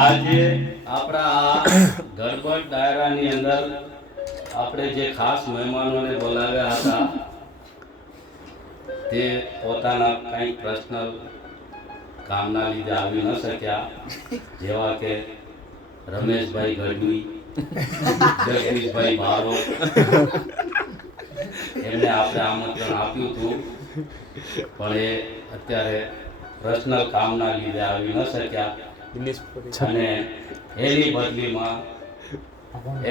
આજે આપણા ગરબડ ડાયરાની અંદર આપણે જે ખાસ મહેમાનોને બોલાવ્યા હતા તે પોતાના કંઈક પર્સનલ કામના લીધે આવી ન શક્યા, જેવા કે રમેશભાઈ ગઢવી, જગદીશભાઈ બારો, એમને આપણે આમંત્રણ આપ્યું હતું પણ એ અત્યારે પર્સનલ કામના લીધે આવી ન શક્યા અને એની બદલીમાં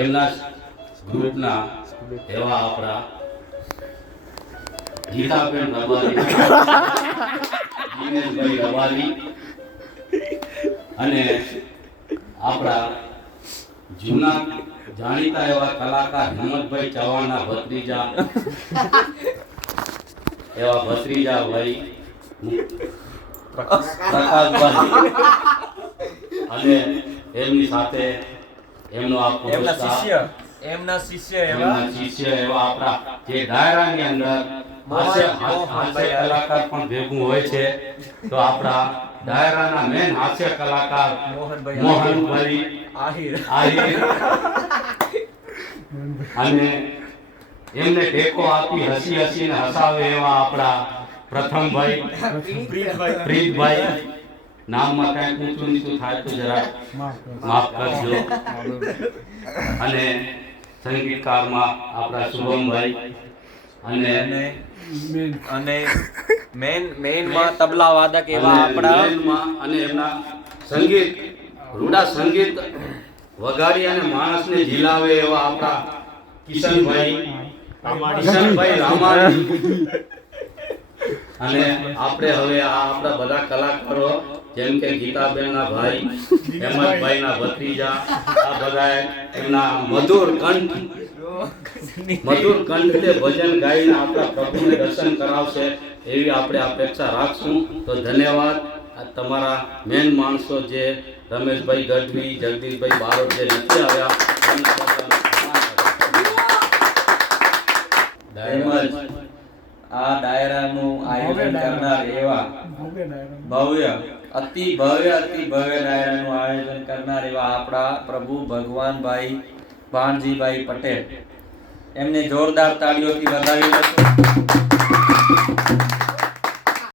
એમના ગ્રુપના એવા આપણા ગીતાબેન રબારી, દિનેશભાઈ રબારી અને આપણા જૂના જાણીતા એવા કલાકાર હિંમતભાઈ ચૌહાણના ભત્રીજા એવા ભત્રીજાભાઈ પ્રકાશભાઈ અને એમની સાથે એમના શિષ્ય એવા આપણા જે ડાયરાની અંદર હાસ્ય કલાકાર પણ ભેગું હોય છે, તો આપણા ડાયરાના મેન હાસ્ય કલાકાર મોહનભાઈ આહિર અને એમને ટેકો આપી હસી હસીને હસાવે એવા આપણા પ્રથમભાઈ પ્રીતભાઈ, નામમાં કાંઈક ઊંચું નીચું થાય તો જરા માફ કરજો, અને સંગીતકારમાં આપણા શુભમભાઈ અને મેન માં તબલા વાદક એવા આપણા અને એમના સંગીત રૂડા સંગીત વગાડી અને માણસને ઝીલાવે એવા આપણા કિશનભાઈ રામાણી અને આપણે હવે આ આપણા બધા કલાકારો જેમ કે ગીતાબેનના ભાઈ, હેમંતભાઈના ભત્રીજા, આ બધા એમના મધુર કંઠે ભજન ગાઈને આપણા પ્રભુને દર્શન કરાવશે એવી આપણે અપેક્ષા રાખશું. તો ધન્યવાદ. તમારા મેન માણસો જે રમેશભાઈ ગઢવી, જગદીશભાઈ બારોટ જે નથી આવ્યા, આ ડાયરાનું આયોજન કરનાર એવા અતિ ભવ્ય ડાયરાનું આયોજન કરનાર એવા આપણા પ્રભુ ભગવાનભાઈ ભાણજીભાઈ પટેલ, એમને જોરદાર તાળીઓથી વધાવી દો.